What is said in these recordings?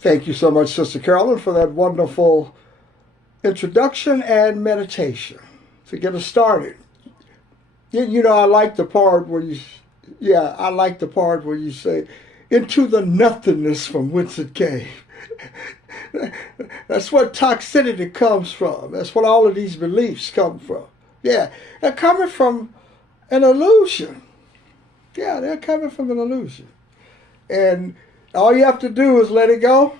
Thank you so much, Sister Carolyn, for that wonderful introduction and meditation to get us started. I like the part where I like the part where you say, into the nothingness from whence it came. That's what toxicity comes from. That's what all of these beliefs come from. Yeah, they're coming from an illusion. Yeah, they're coming from an illusion. And all you have to do is let it go,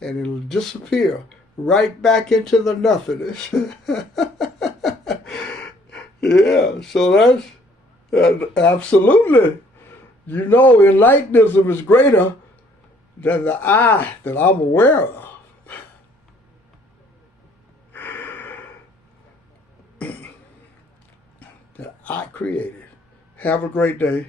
and it'll disappear right back into the nothingness. Yeah, so that's absolutely. Enlightenism is greater than the I that I'm aware of. That I created. Have a great day.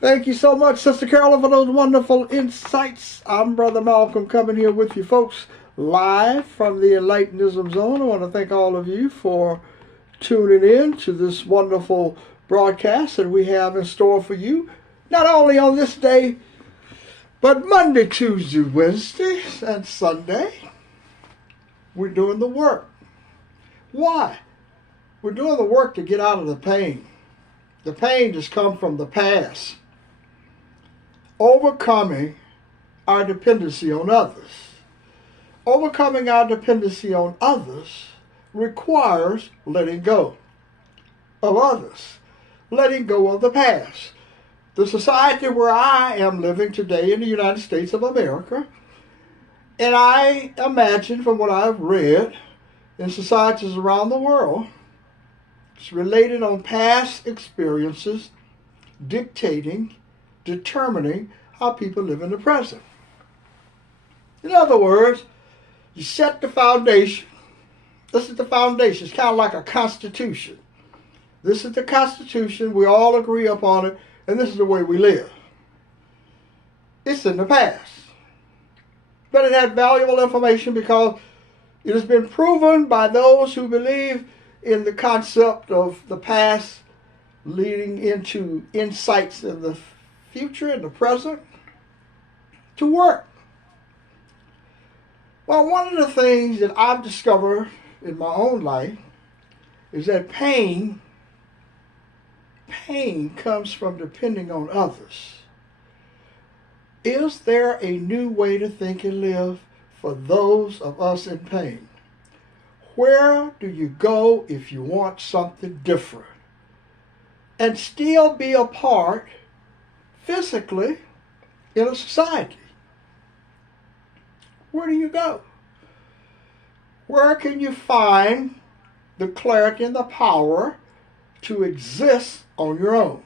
Thank you so much, Sister Carolyn, for those wonderful insights. I'm Brother Malcolm coming here with you folks live from the Enlightenism Zone. I want to thank all of you for tuning in to this wonderful broadcast that we have in store for you, not only on this day, but Monday, Tuesday, Wednesday, and Sunday. We're doing the work. Why? We're doing the work to get out of the pain. The pain has come from the past. Overcoming our dependency on others. Overcoming our dependency on others requires letting go of others, letting go of the past. The society where I am living today in the United States of America, and I imagine from what I've read in societies around the world, it's related on past experiences determining how people live in the present. In other words, you set the foundation. This is the foundation. It's kind of like a constitution. This is the constitution. We all agree upon it, and this is the way we live. It's in the past. But it had valuable information because it has been proven by those who believe in the concept of the past leading into insights in the future and the present to work. Well, one of the things that I've discovered in my own life is that pain comes from depending on others. Is there a new way to think and live for those of us in pain? Where do you go if you want something different and still be a part physically in a society? Where do you go? Where can you find the clarity and the power to exist on your own,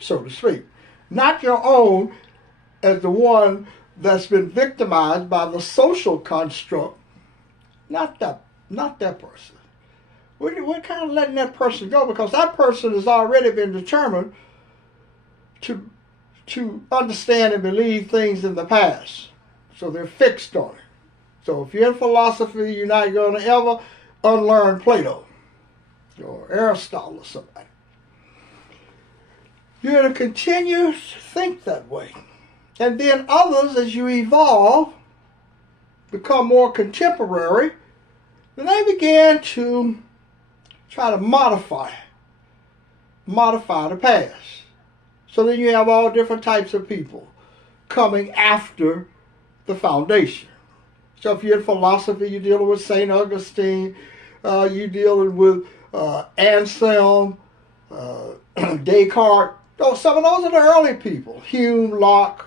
so to speak? Not your own as the one that's been victimized by the social construct. Not that person. We're kind of letting that person go because that person has already been determined to understand and believe things in the past. So they're fixed on it. So if you're in philosophy, you're not going to ever unlearn Plato or Aristotle or somebody. You're going to continue to think that way. And then others, as you evolve, become more contemporary, then they began to try to modify the past. So then you have all different types of people coming after the foundation. So if you're in philosophy, you're dealing with St. Augustine, you're dealing with Anselm, Descartes. Some of those are the early people. Hume, Locke,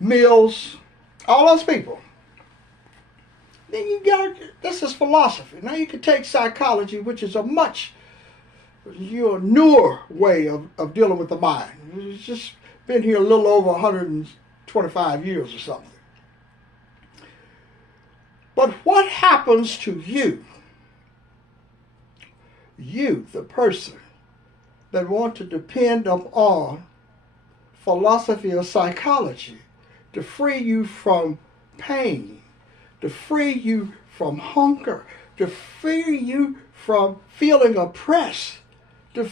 Mills, all those people. Then this is philosophy. Now you can take psychology, which is a much newer way of dealing with the mind. It's just been here a little over 125 years or something. But what happens to you, the person that want to depend upon philosophy or psychology to free you from pain, to free you from hunger, to free you from feeling oppressed, to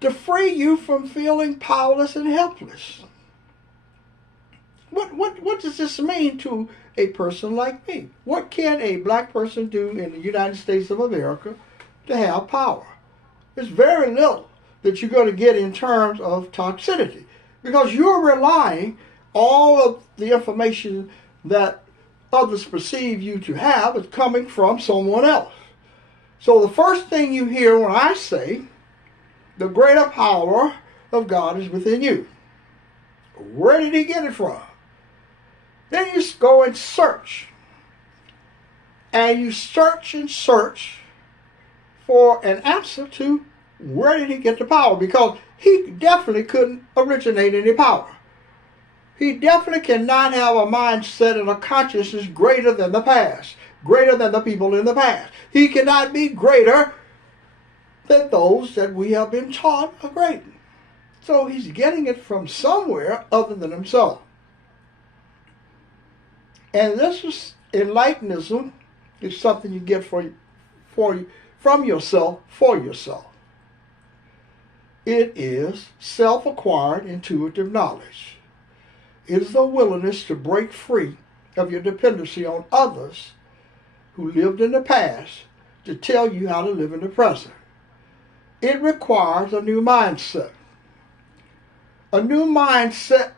to free you from feeling powerless and helpless. What does this mean to a person like me? What can a black person do in the United States of America to have power? There's very little that you're going to get in terms of toxicity, because you're relying all of the information that others perceive you to have is coming from someone else. So the first thing you hear when I say the greater power of God is within you. Where did he get it from? Then you go and search. And you search and search for an answer to where did he get the power? Because he definitely couldn't originate any power. He definitely cannot have a mindset and a consciousness greater than the past, greater than the people in the past. He cannot be greater than those that we have been taught are great. So he's getting it from somewhere other than himself. And this is Enlightenism is something you get from yourself for yourself. It is self-acquired intuitive knowledge. It is the willingness to break free of your dependency on others who lived in the past to tell you how to live in the present. It requires a new mindset. A new mindset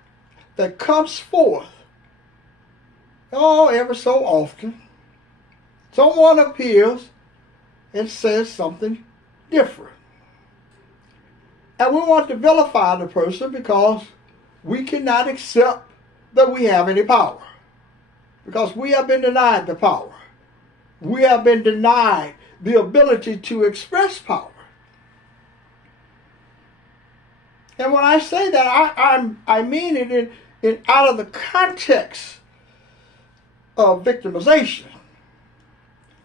that comes forth, ever so often. Someone appears and says something different. And we want to vilify the person because we cannot accept that we have any power. Because we have been denied the power. We have been denied the ability to express power. And when I say that, I mean it in out of the context of victimization.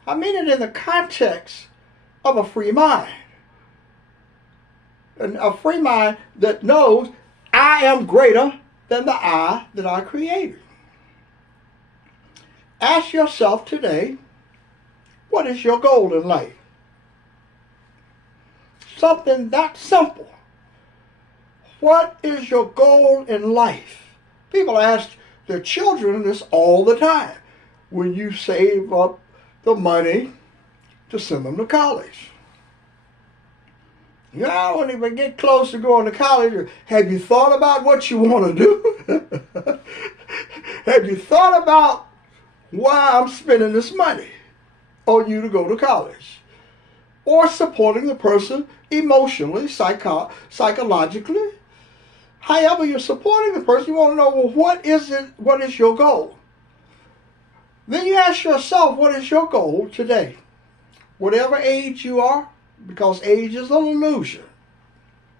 I mean it in the context of a free mind. And a free mind that knows I am greater than the I that I created. Ask yourself today, what is your goal in life? Something that simple. What is your goal in life? People ask their children this all the time. When you save up the money to send them to college. You know, when they get close to going to college, have you thought about what you want to do? Have you thought about why I'm spending this money on you to go to college? Or supporting the person emotionally, psychologically? However you're supporting the person, you want to know, well, what is it? What is your goal? Then you ask yourself, what is your goal today? Whatever age you are, because age is an illusion.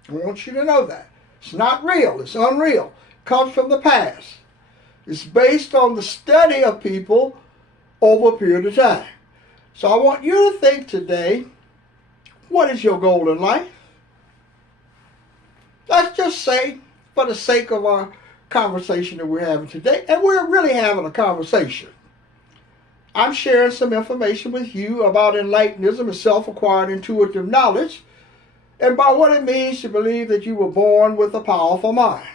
I want you to know that. It's not real. It's unreal. It comes from the past. It's based on the study of people over a period of time. So I want you to think today, what is your goal in life? Let's just say, for the sake of our conversation that we're having today, and we're really having a conversation, I'm sharing some information with you about Enlightenism and self-acquired intuitive knowledge, and by what it means to believe that you were born with a powerful mind,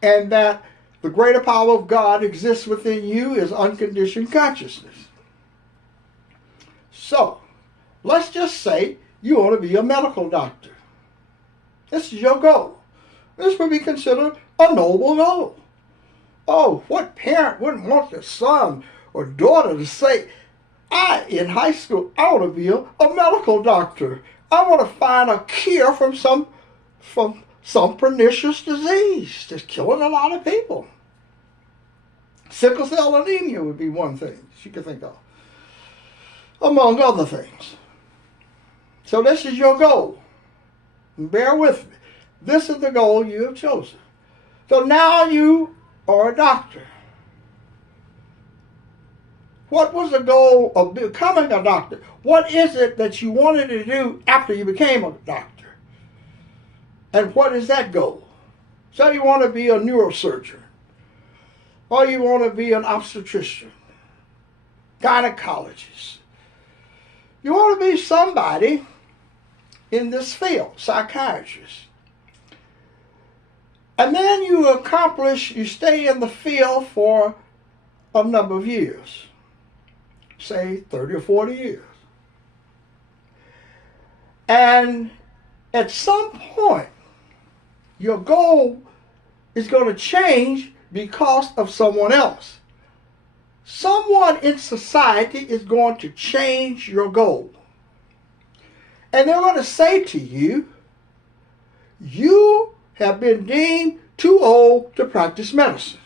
and that the greater power of God exists within you is unconditioned consciousness. So, let's just say you want to be a medical doctor. This is your goal. This would be considered a noble goal. Oh, what parent wouldn't want their son or daughter to say, in high school, I want to be a medical doctor. I want to find a cure from some pernicious disease that's killing a lot of people. Sickle cell anemia would be one thing you could think of, among other things. So this is your goal. Bear with me. This is the goal you have chosen. So now you are a doctor. What was the goal of becoming a doctor? What is it that you wanted to do after you became a doctor? And what is that goal? So you want to be a neurosurgeon, or you want to be an obstetrician, gynecologist. You want to be somebody in this field, psychiatrist. And then you stay in the field for a number of years, say 30 or 40 years. And at some point, your goal is going to change because of someone else. Someone in society is going to change your goal. And they're going to say to you, you have been deemed too old to practice medicine.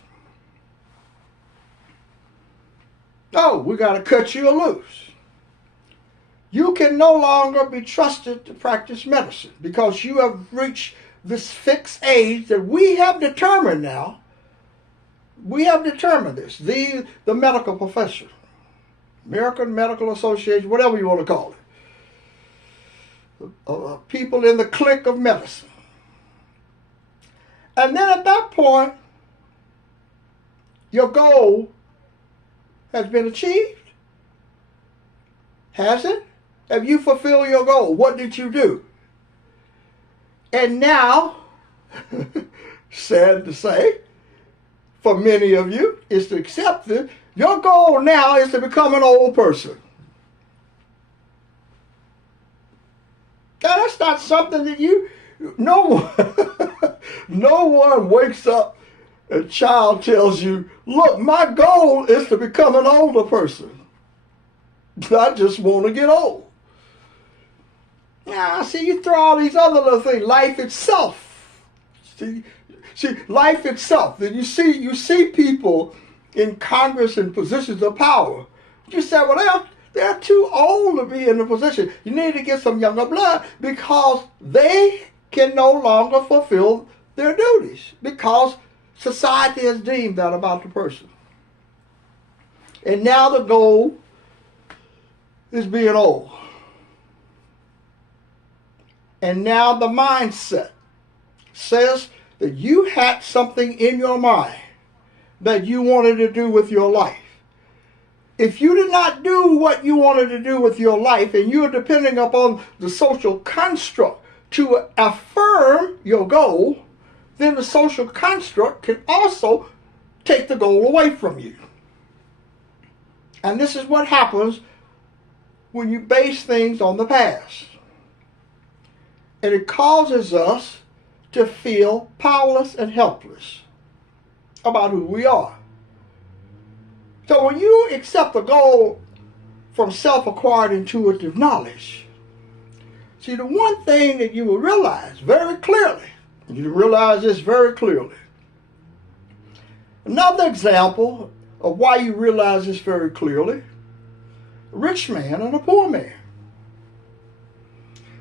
Oh, we got to cut you loose. You can no longer be trusted to practice medicine because you have reached this fixed age that we have determined now. We have determined this. The medical profession, American Medical Association, whatever you want to call it. People in the clique of medicine. And then at that point, your goal has been achieved. Has it? Have you fulfilled your goal? What did you do? And now, sad to say, for many of you, is to accept it. Your goal now is to become an old person. Now, that's not something that no one wakes up, a child tells you, look, my goal is to become an older person. I just want to get old. Now, see, you throw all these other little things, life itself. See, life itself. Then you see people in Congress in positions of power. You say, well, they're too old to be in a position. You need to get some younger blood because they can no longer fulfill their duties because society has deemed that about the person. And now the goal is being old. And now the mindset says that you had something in your mind that you wanted to do with your life. If you did not do what you wanted to do with your life and you're depending upon the social construct to affirm your goal, then the social construct can also take the goal away from you. And this is what happens when you base things on the past. And it causes us to feel powerless and helpless about who we are. So when you accept a goal from self-acquired intuitive knowledge, see, the one thing that you will realize very clearly, and you realize this very clearly, another example of why you realize this very clearly, a rich man and a poor man.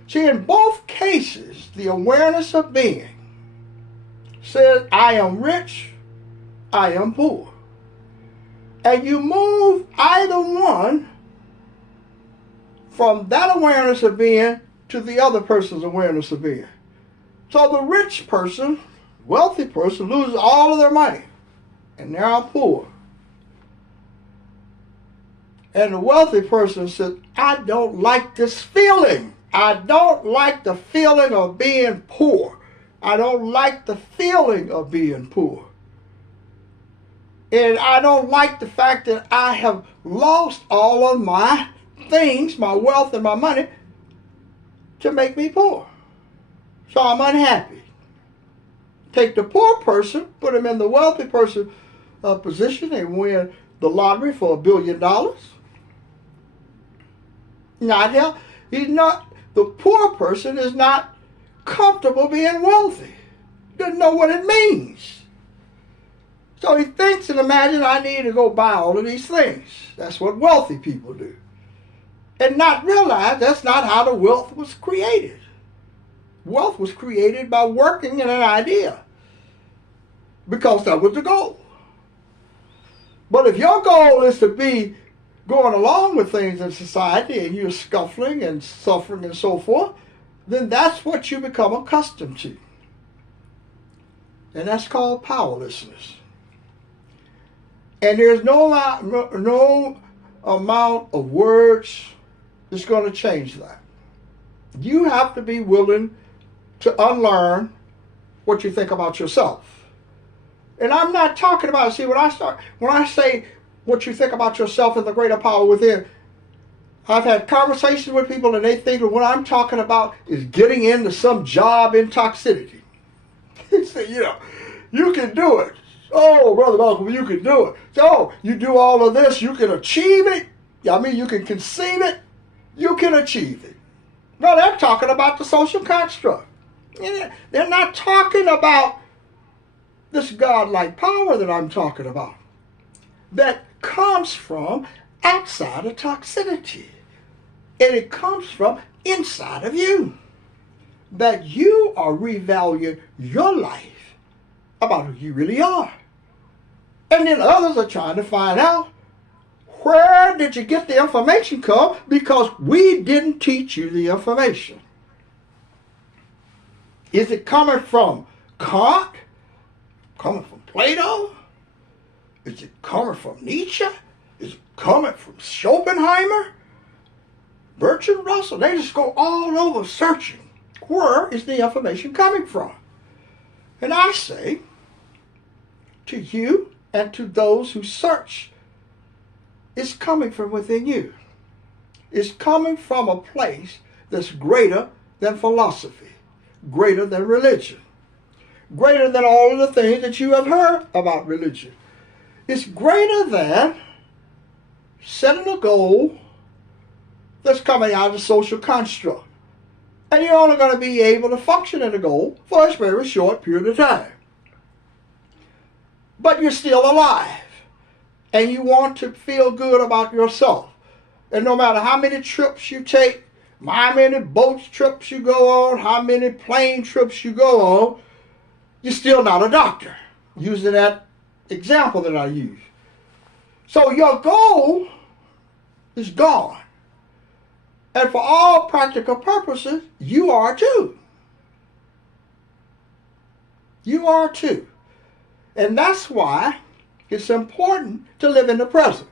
See, in both cases, the awareness of being says, I am rich, I am poor. And you move either one from that awareness of being to the other person's awareness of being. So the rich person, wealthy person, loses all of their money, and now I'm poor. And the wealthy person says, I don't like this feeling. I don't like the feeling of being poor. I don't like the feeling of being poor. And I don't like the fact that I have lost all of my things, my wealth and my money, to make me poor. So I'm unhappy. Take the poor person, put him in the wealthy person position and win the lottery for $1 billion. The poor person is not comfortable being wealthy. Doesn't know what it means. So he thinks and imagines, I need to go buy all of these things. That's what wealthy people do. And not realize that's not how the wealth was created. Wealth was created by working in an idea. Because that was the goal. But if your goal is to be going along with things in society and you're scuffling and suffering and so forth, then that's what you become accustomed to. And that's called powerlessness. And there's no amount of words that's going to change that. You have to be willing to unlearn what you think about yourself. And I'm not talking about, see, when I say what you think about yourself and the greater power within, I've had conversations with people and they think that what I'm talking about is getting into some job in toxicity. They say, you can do it. Oh, Brother Malcolm, you can do it. So, you do all of this, you can achieve it. You can conceive it, you can achieve it. No, they're talking about the social construct. They're not talking about this godlike power that I'm talking about that comes from outside of toxicity. And it comes from inside of you. That you are revaluing your life about who you really are. And then others are trying to find out, where did you get the information come? Because we didn't teach you the information. Is it coming from Kant? Coming from Plato? Is it coming from Nietzsche? Is it coming from Schopenhauer? Bertrand Russell? They just go all over searching. Where is the information coming from? And I say to you and to those who search, it's coming from within you. It's coming from a place that's greater than philosophy, greater than religion, greater than all of the things that you have heard about religion. It's greater than setting a goal that's coming out of the social construct. And you're only going to be able to function in a goal for a very short period of time. But you're still alive. And you want to feel good about yourself. And no matter how many trips you take, how many boat trips you go on, how many plane trips you go on, you're still not a doctor. Using that example that I use. So your goal is gone. And for all practical purposes, you are too. You are too. And that's why it's important to live in the present.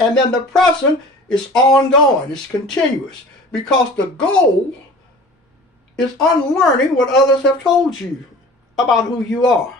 And then the present is ongoing, it's continuous. Because the goal is unlearning what others have told you about who you are.